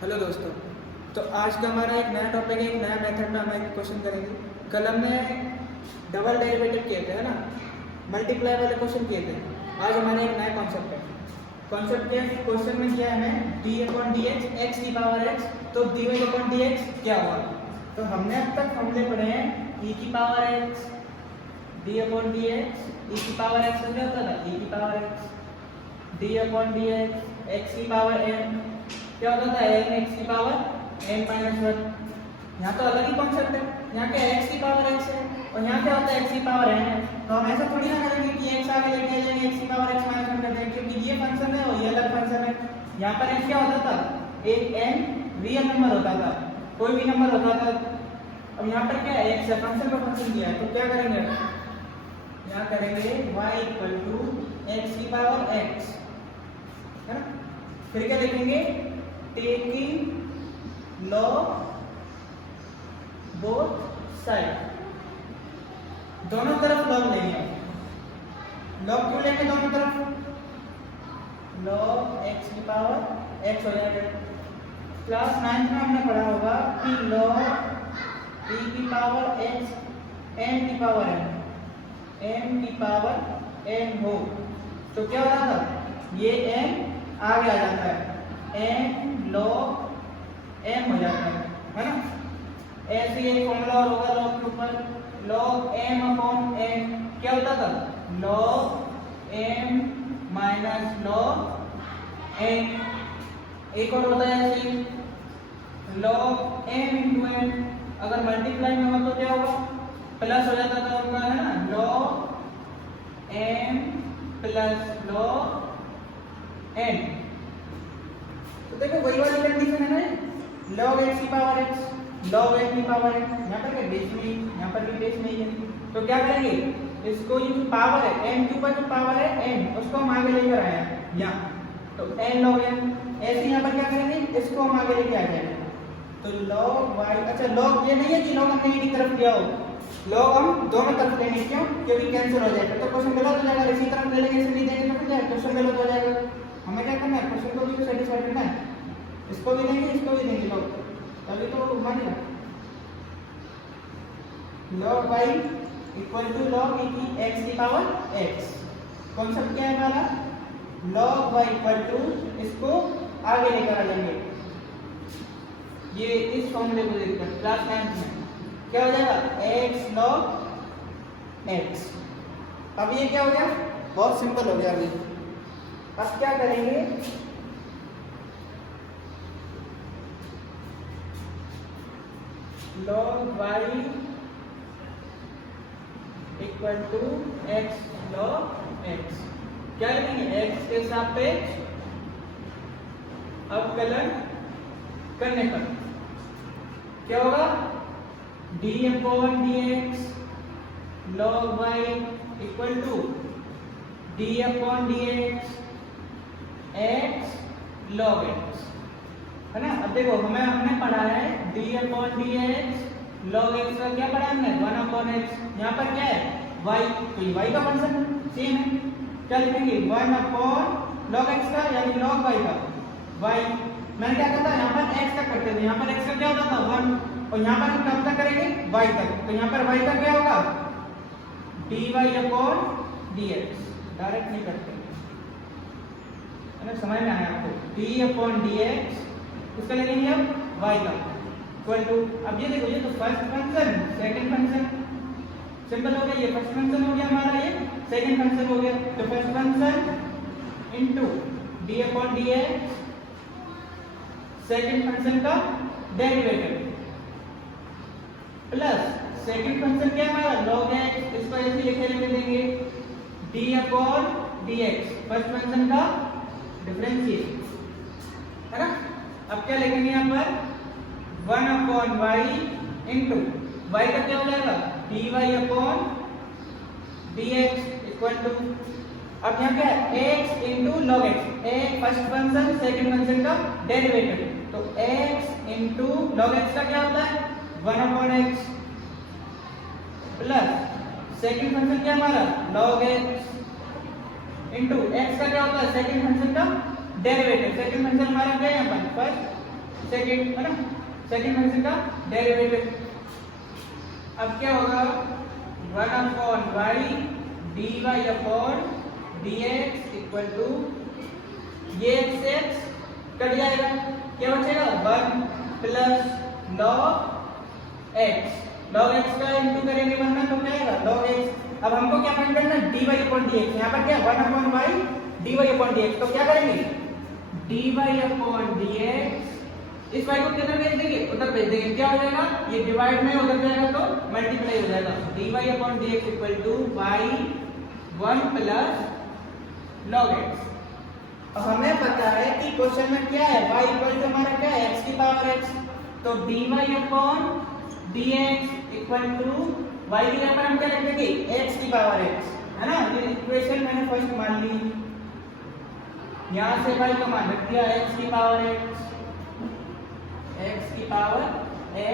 Hello दोस्तों। तो आज का हमारा एक नया टॉपिक है, एक नया मेथड में हम एक क्वेश्चन करेंगे। कल हमने डबल डेरिवेटिव किए थे, है ना, मल्टीप्लाई वाले क्वेश्चन किए थे। आज हमारा एक नया कॉन्सेप्ट है। कॉन्सेप्ट क्या है? क्वेश्चन में क्या है, d upon D x, x की पावर एक्स, तो d y upon D x क्या हुआ? तो हमने अब तक फॉर्मूले पढ़े हैं ई की power X, D upon D X, E की पावर एक्स हो जाता था ई की power X, D upon D x, x की पावर एन क्या होता था एन एक्स की पावर एन माइनस वन। यहाँ तो अलग ही कॉन्सेप्ट है, यहाँ क्या एक्स की पावर एक्स है और यहाँ क्या होता है एक्स की पावर एन है। तो हम ऐसा थोड़ी ना करेंगे कि एक्स आगे लेके आ जाएंगे, एक्स की पावर एक्स माइनस वन कर देंगे, क्योंकि ये फंक्शन है और ये अलग फंक्शन है। यहाँ पर एन क्या होता था, एक एन रियल नंबर होता था, कोई भी नंबर होता था। अब यहाँ पर क्या है, एक्स है, फंक्शन का फंक्शन किया है, तो क्या करेंगे, यहाँ करेंगे y इक्वल टू एक्स की पावर एक्स, है ना। फिर क्या लिखेंगे, टेकिंग लॉग बोथ साइड, दोनों तरफ लॉग लेंगे। लॉग क्यों लेंगे दोनों तरफ, लॉग एक्स की पावर एक्स हो जाएगा। क्लास 9 में हमने पढ़ा होगा कि लॉग e की पावर x n की पावर n की पावर n हो तो क्या हो रहा था, ये n आगे आ जाता है, n log m हो जाता है ना। ऐसे एक फॉर्मूला और होगा log के ऊपर, log m अपॉन n क्या होता था, log m minus log n। एक और होता है ऐसे log m इंटू n, अगर मल्टीप्लाई में हो तो क्या होगा, प्लस हो जाता था उनका, है ना, log m plus log n। तो देखो वही वाली कंडीशन है ना, log x की पावर x, log n की पावर n, यहाँ पर क्या बेस नहीं, यहाँ पर भी बेस नहीं है। तो क्या करेंगे, इसको ये जो पावर है n के ऊपर जो पावर है n, उसको हम आगे लेकर आए हैं यहाँ, तो n log n। ऐसे यहाँ पर क्या करेंगे, इसको हम आगे लेके आ जाएंगे, तो log y, अच्छा log ये नहीं है कि log हमने एक ही तरफ किया हो, log हम दोनों तरफ लेंगे, क्यों, क्योंकि कैंसिल हो जाएगा, तो क्वेश्चन गलत हो जाएगा। इसी तरफ ले लेंगे, इसे नहीं देंगे तो क्या क्वेश्चन गलत हो जाएगा। हमें क्या करना है, क्वेश्चन को भी तो सेटिस्फाई करना है, इसको भी देंगे इसको भी देंगे log, तभी तो मानेगा। log y equal to log e की x की पावर x, कॉन्सेप्ट क्या है हमारा, log y इक्वल टू, इसको आगे लेकर आ जाएंगे, ये इस फॉर्मूले को देखकर क्लास 9 में क्या हो जाएगा, x log x। अब ये क्या हो गया, बहुत सिंपल हो गया। अभी अब क्या करेंगे, log y equal to x log x, क्या लिखेंगे, x के सापेक्ष अवकलन करने पर क्या होगा, d upon dx log y equal to d upon dx x log x, है ना। अब देखो हमने पढ़ा है d upon dx log x का क्या पढ़ा हमने, 1 अपॉन x, यहाँ पर क्या है y, तो ये y का फंक्शन सेम है, क्या लिखेंगे 1 अपॉन log x का, यानी log y का y। मैंने क्या करता, यहाँ पर x तक करते थे, यहाँ पर x का क्या होता था 1, और यहाँ पर हम कब तक करेंगे y तक, तो यहाँ पर y का क्या होगा dy अपॉन dx, डायरेक्ट नहीं करते, है ना, समझ में आया आपको, d अपॉन dx इसका लेंगे अब y का इक्वल टू, अब ये देखो ये तो first function second function, simple हो गया, ये फर्स्ट फंक्शन हो गया हमारा, ये सेकंड फंक्शन हो गया, तो first function into d upon dx second function का डेरिवेटिव प्लस सेकंड फंक्शन क्या है हमारा log x, इसको ऐसे लिखे देंगे d upon dx first function का डिफरेंशिएशन, है ना। अब क्या लिखेंगे यहाँ पर 1 अपॉन y इंटू y का क्या हो जाएगा dy upon dx equal to, अब यहाँ क्या है x इंटू log x, एक फर्स्ट फंक्शन सेकंड फंक्शन का डेरिवेटिव, तो x इंटू log x का क्या होता है 1 upon x plus second function क्या हमारा log x इंटू x का क्या होता है सेकंड फंक्शन का डेरिवेटिव, सेकंड फंक्शन हमारा क्या है यहाँ पर फर्स्ट, सेकंड, है ना, सेकंड फंक्शन का डेरिवेटिव। अब क्या होगा, 1/y dy/dx इक्वल टू ये x से x कट जाएगा, क्या बचेगा 1 plus log x, log x का इंटू करेंगे वरना तो क्या आएगा log x। अब हमको क्या फाइंड करना है dy/dx, यहाँ पर क्या 1/y dy/dx, तो क्या करेंगे dy/dx, इस y को किधर भेज देंगे, उधर भेज देंगे, क्या हो जाएगा ये डिवाइड में उधर जाएगा तो मल्टीप्लाई हो जाएगा, dy/dx equal to y 1 plus log x। अब हमें पता है कि क्वेश्चन में क्या है, y इक्वल टू हमारा क्या है x की पावर x, तो dy/dx इक्वल टू y की जगह पर हम क्या लिख देंगे x की पावर x, है ना, ये इक्वेशन मैंने फर्स्ट मान ली, यहां से y का मान रख दिया x की पावर x, x की power x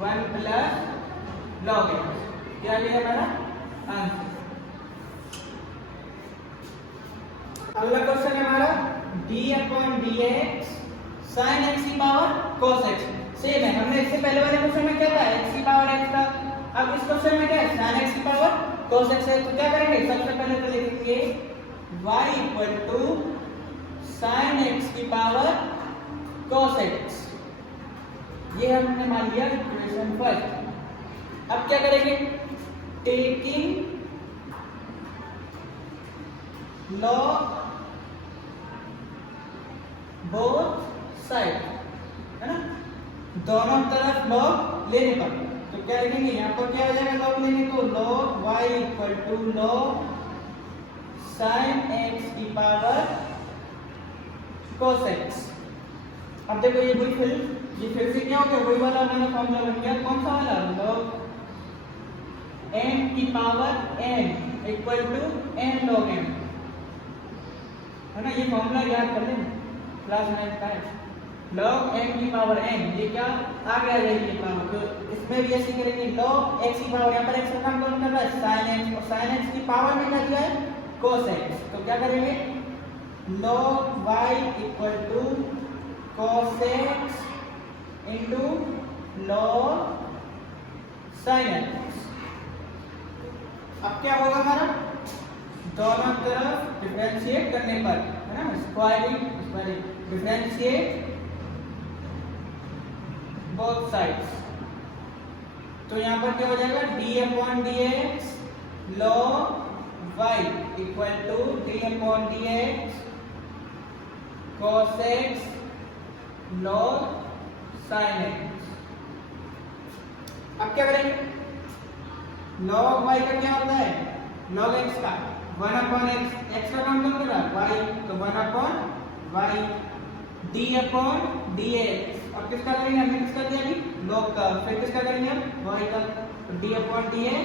1 plus log x, क्या लिया हमारा आंसर। अगला क्वेश्चन है हमारा d/dx sin x की पावर cos x, सेम है, हमने इससे पहले वाले क्वेश्चन में क्या था x की पावर x था, अब इस क्वेश्चन में क्या है sin x की पावर cos x है, तो क्या करेंगे सबसे पहले तो लिखेंगे y equal to sin x की पावर cos x, ये हमने मान लिया इक्वेशन फर्स्ट। अब क्या करेंगे टेकिंग log बोथ साइड, है ना, दोनों तरफ log लेने पर, तो क्या लिखेंगे यहाँ पर क्या हो जाएगा log लेने को log y equal to log sin x की पावर cos x। अब देखो ये फिर से क्या हो गया, वही वाला हमारा फॉर्मूला बन गया, कौन सा वाला log n की power n equal to n log n, है ना, ये फॉर्मूला याद कर लें क्लास 9 का है, log n की पावर n, ये क्या आगे आ जाएगी ये पावर, तो इसमें भी ऐसे करेंगे log x की पावर, यहाँ पर x का काम कौन कर रहा है sin x, और sin x की पावर में क्या दिया है cos x, तो क्या करेंगे log y equal to cos x into log sin x। अब क्या होगा हमारा दोनों तरफ डिफरेंशिएट करने पर, है ना, स्क्वायरिंग डिफरेंशिएट बोथ साइड्स, तो यहाँ पर क्या हो जाएगा d/dx log y equal to d/dx cos x log sin x। अब क्या करेंगे log y का क्या होता है log x का 1/x, x का काम कौन कर रहा है y, तो 1/y d/dx, और किसका करेंगे हमने किसका दिया अभी log का, फिर किसका करेंगे हम y का, तो d/dx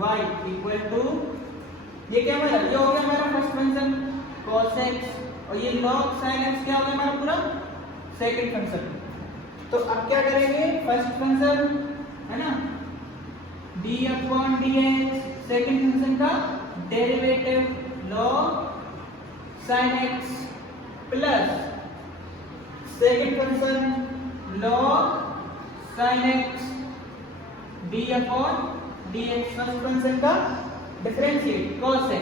y इक्वल टू ये क्या हमारा ये हो गया हमारा फर्स्ट फंक्शन cos x, और ये log sin x क्या हो गया हमारा पूरा सेकंड फंक्शन। तो अब क्या करेंगे फर्स्ट फंक्शन, है ना, d/dx सेकंड फंक्शन का derivative log sin x plus second function log sin x d/dx first function का डिफरेंशिएट cos x।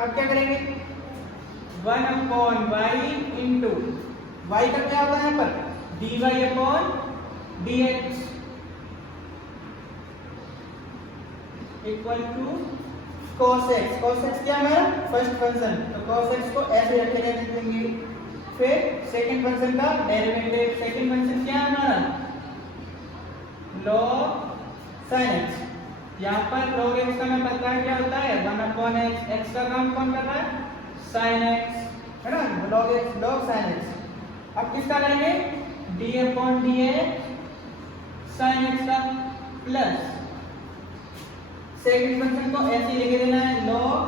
अब क्या करेंगे 1/y इंटू y का क्या होता है यहाँ पर dy/dx equal to cos x, cos x क्या है फर्स्ट फंक्शन, तो cos x को ऐसे रखे रहने देंगे, फिर सेकंड फंक्शन का डेरिवेटिव, सेकंड फंक्शन क्या है हमारा log sin x, यहाँ पर log x का हमें पता है क्या होता है 1/x, x का काम कौन कर रहा है sin x, है ना, log x log sin x। अब किसका करेंगे d/dx sin x का प्लस सेकंड फंक्शन को ऐसे ही लिख देना है log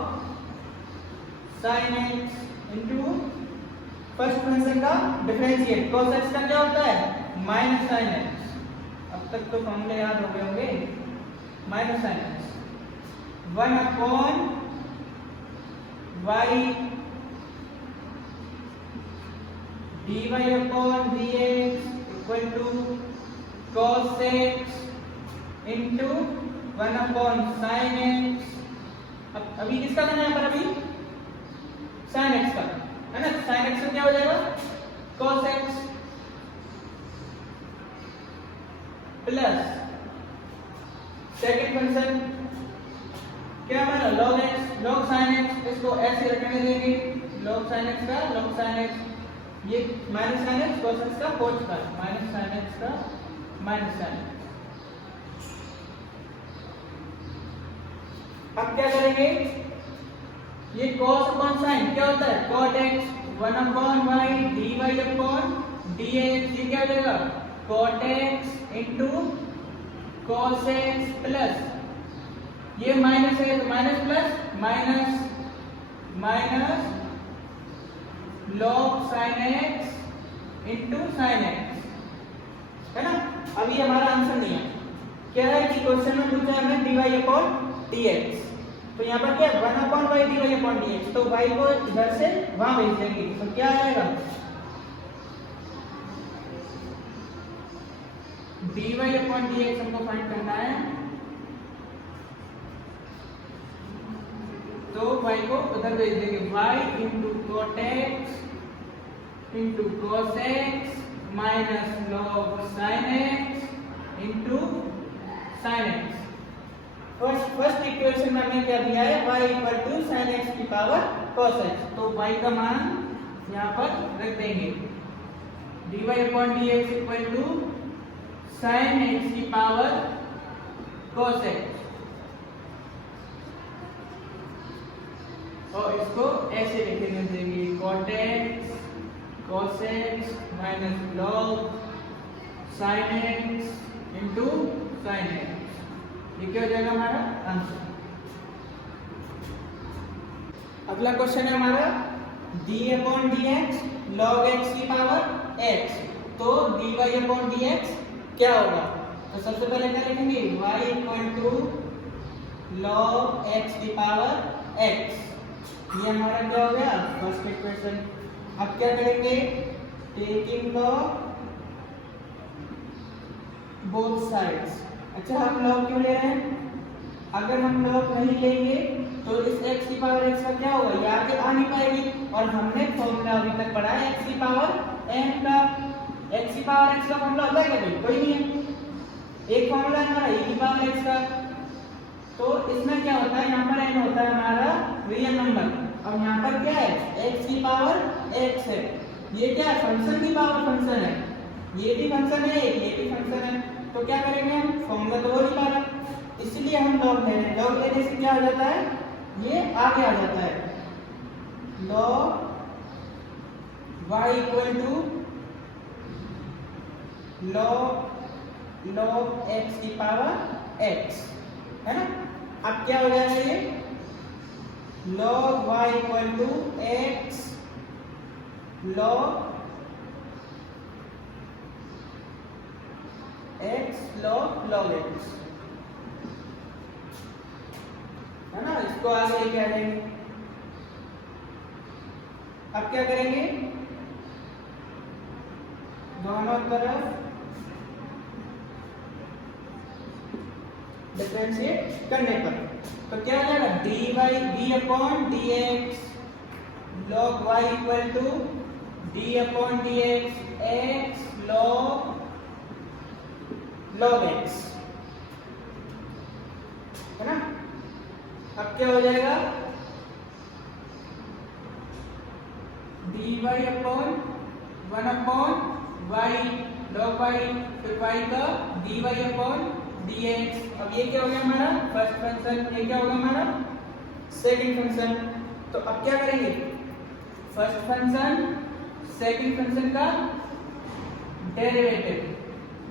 sin x into first function का डिफरेंशिएट cos x का क्या होता है माइनस sin x, अब तक तो फॉर्मूले याद हो गए होंगे, minus sin x 1/y dy upon dx equal to cos x into 1 upon sin x। अब अभी किसका करना है यहाँ पर? अभी sin x का है ना। sin x का क्या हो जाएगा? cos x plus second function क्या हमारा log x log sin x, इसको ऐसे रखने देंगे log sin x का log sin x, ये minus sin x cos x का cos का माइनस sin x का माइनस sin x। अब क्या करेंगे? ये cos upon sin क्या होता है? cot x 1 upon y dy upon dx, ये क्या हो जाएगा? cot x into cos x plus ये माइनस है तो minus plus minus minus log sin x into sin x, है ना। अब ये हमारा आंसर नहीं है। क्या है कि क्वेश्चन में पूछा है हमें dy upon dx, तो यहाँ पर क्या 1 upon y dy upon dx, तो y को इधर से वहां भेज देंगे तो क्या आएगा? dy upon dx हमको फाइंड करना है, तो y को उधर भेज देंगे y into cot x into cos x minus log sin x into sin x। First equation में हमें क्या दिया है? y equal to sin x की पावर cos x, तो y का मान यहाँ पर रख देंगे dy upon dx equal to sin x की पावर cos x, और इसको ऐसे लिखेंगे देंगे cot x cos x minus log sin x into sin x, ये क्या हो जाएगा हमारा आंसर। अगला क्वेश्चन है हमारा d upon dx log x की पावर x, तो dy upon dx क्या होगा? तो सबसे पहले क्या लिखेंगे? y equal to log x की पावर x, ये हमारा क्या हो गया? First equation. अब क्या करेंगे? Taking log both sides. अच्छा, हम log क्यों ले रहे हैं? अगर हम log नहीं लेंगे तो इस x की पावर x का क्या होगा? ये आगे आ नहीं पाएगी, और हमने फॉर्मूला अभी तक पढ़ा है x की पावर m का। x की पावर x का फॉर्मूला होता है क्या? कोई नहीं है। एक फॉर्मूला है हमारा e की पावर x का, तो इसमें क्या होता है? यहाँ पर n होता है हमारा रियल नंबर, और यहाँ पर क्या है? x की पावर x है। ये क्या है? फंक्शन की पावर फंक्शन है, ये भी फंक्शन है, ये भी फंक्शन है, तो क्या करेंगे हम? फॉर्मूला तो हो नहीं पा रहा, इसलिए हम log ले रहे हैं। log लेने से क्या हो जाता है? ये आगे आ जाता है log y equal to log x की पावर x, है ना। अब क्या हो जाएगा? ये log y equal to x log x, है ना। इसको आगे लेके आ जाएंगे। अब क्या करेंगे? दोनों तरफ डिफरेंशिएट करने पर तो क्या हो जाएगा? dy upon dx log y equal to d upon dx x log x, है ना। अब क्या हो जाएगा? dy upon 1 upon y log y, फिर y का dy अपॉन dx। अब ये क्या हो गया हमारा? First function. ये क्या होगा हमारा? Second function. तो अब क्या करेंगे? फर्स्ट फंक्शन सेकंड फंक्शन का derivative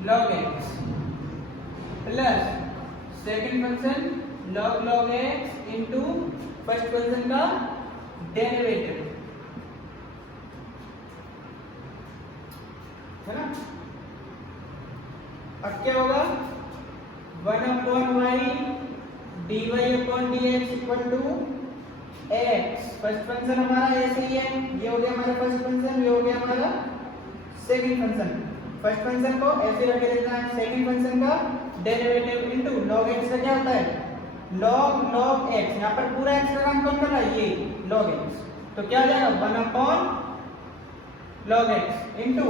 log x plus second function log x into first function का डेरिवेटिव, है ना। अब क्या होगा? 1 upon y dy upon dx equal to x। First function हमारा ऐसे ही है, ये हो गया हमारा फर्स्ट फंक्शन, ये हो गया हमारा सेकंड फंक्शन, फर्स्ट फंक्शन को ऐसे रख देना है, सेकंड फंक्शन का डेरिवेटिव इनटू log x का क्या होता है log x, यहाँ पर पूरा x का काम कौन कर रहा है ये log x, तो क्या हो जाएगा 1 अपॉन log x इनटू,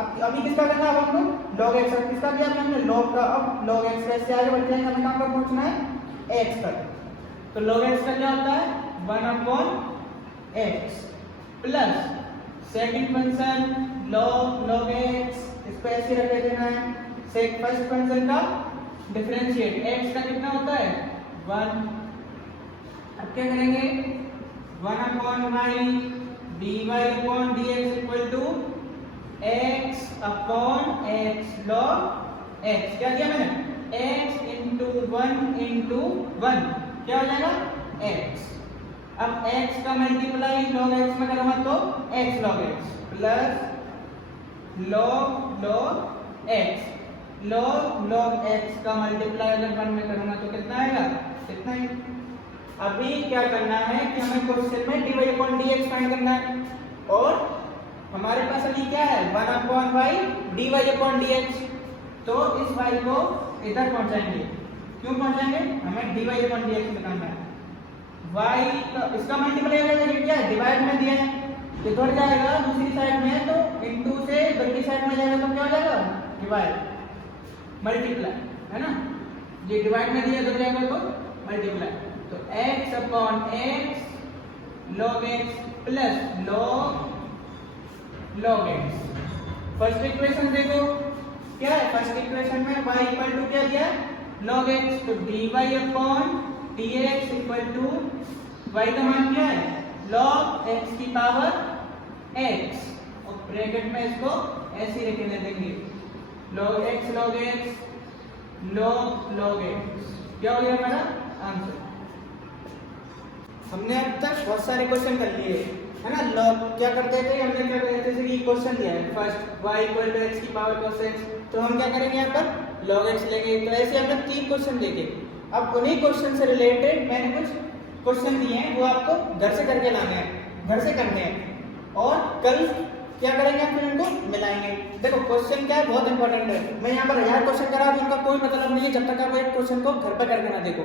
अब अभी किसका करना है हमको log x, अब किसका किया हमने log का, अब log x कैसे आगे बढ़ जाएंगे, हमें कहां पर पहुंचना है x तक, तो log x का क्या होता है 1 upon x plus second function log x, इसको ऐसे रख देना है, फर्स्ट फंक्शन का डिफरेंशिएट x का कितना होता है 1, अब क्या करेंगे 1 upon y dy upon dx equal to x upon x log x, क्या किया मैंने x इंटू 1 इंटू 1 क्या हो जाएगा x, अब x का मल्टीप्लाई log x में करूंगा तो x log x plus log x, log x का मल्टीप्लाई अगर 1 में करूंगा तो कितना आएगा कितना है। अभी क्या करना है कि हमें क्वेश्चन में dy अपॉन dx फाइंड करना है, और हमारे पास अभी क्या है 1 upon y dy upon dx, तो इस y को इधर पहुंचाएंगे, क्यों पहुंचाएंगे हमें dy अपॉन dx निकालना है, y का इसका मल्टीप्लाई अगर क्या है डिवाइड में दिया है, इधर जाएगा दूसरी साइड में तो इनटू से दूसरी साइड में जाएगा तो क्या हो जाएगा डिवाइड मल्टीप्लाई, है ना, ये डिवाइड में दिया तो जाएगा तो मल्टीप्लाई, तो x upon x log x plus log x, first equation देखो क्या है, फर्स्ट इक्वेशन में y इक्वल टू क्या दिया है log x, तो dy upon dx equal to y का मान क्या है log x की पावर x, और ब्रैकेट में इसको ऐसे ही रखने देंगे log x log x, क्या हो गया हमारा आंसर। हमने अब तक बहुत सारे क्वेश्चन कर लिए है ना, log क्या करते थे हमने, क्या करते थे कि क्वेश्चन दिया है first y equal to x की पावर cos x, तो हम क्या करेंगे यहाँ पर log x लेंगे, तो ऐसे हमने 3 क्वेश्चन देखे। अब उन्हीं क्वेश्चन से रिलेटेड मैंने कुछ क्वेश्चन दिए हैं, वो आपको घर से करके लाने हैं, घर से करने हैं, और कल क्या करेंगे हम फिर उनको मिलाएंगे। देखो क्वेश्चन क्या है बहुत इंपॉर्टेंट है, मैं यहाँ पर 1000 क्वेश्चन करा दूं उनका कोई मतलब नहीं है जब तक आप एक क्वेश्चन को घर पर करके ना देखो,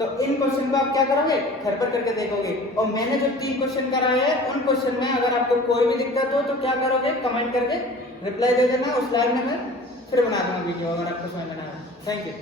तो इन क्वेश्चन को आप क्या करोगे घर पर करके देखोगे, और मैंने जो 3 क्वेश्चन कराए हैं उन क्वेश्चन में अगर आपको कोई भी दिक्कत हो तो क्या करोगे कमेंट करके रिप्लाई दे देना, उस लाइन में मैं फिर बना दूंगा वीडियो अगर आपको समझ में ना आए। Thank you.